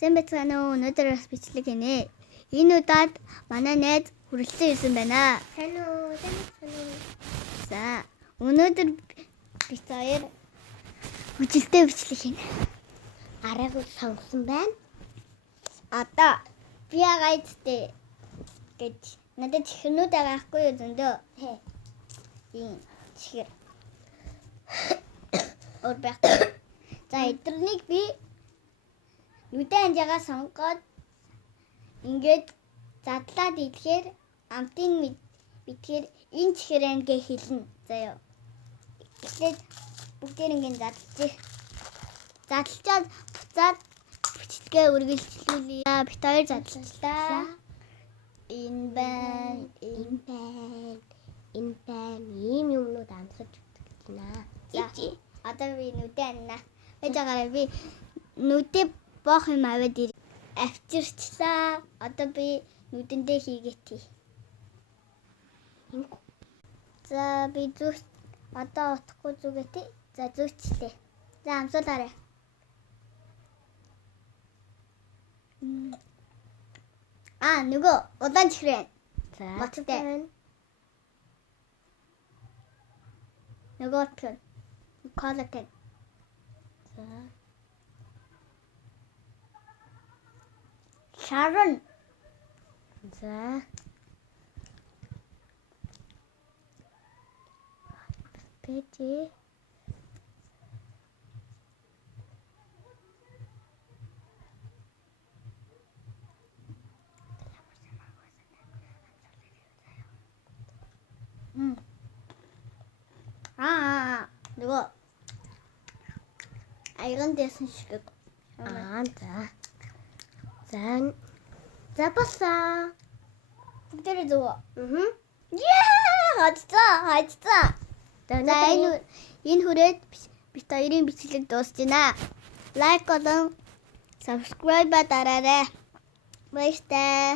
Сайн байцгаана уу? Өнөөдөр бас бичлэг хийнэ. Энэ удаад манай найз хүрэлцэн ирсэн байна. Сайн уу? За, өнөөдөр бид хоёр хүчилтэй бичлэг хийнэ. Арайг сонгосон байна. Одоо би гайдтэй гэж надад чихрнүүд байгаахгүй юу зөндөө. Ийм чихэр. Өөр байх. За, эдгэрнийг би нүдэн анжаагаа сонгоод ингээд задлаад идэхээр амтын мэдхээр энэ чихэр ань гэж хэлнэ. Заяа. Тэгээд бүгдээр ингээд задлаад буцаад бичлэгээ үргэлжлүүлье. Бид хоёр задлаа. Энэ байна. Ийм юмнууд амсаж өгдөг гинэ. За, одоо би нүдэн аннаа. Бажаагаар би нүдээ боох юм аваад авчирчлаа. Одоо би нүдэндээ хийгээти. За, би зүг одоо утахгүй зүгээти. За, зүгчлээ. За, амсуулаарай. Нөгөө удаан чихрэн. За. Моцтой. Нөгөө тэн. Колотен. За. Шарон. За. Пэти. Нөгөө айган дэсэн шиг. За. За босаа. Бүгдээ зөв. Хацаа. За, энэ хүрээд бид хоёрын бичлэг дуусна. Лайк болон subscribe дараарай. Баяртай.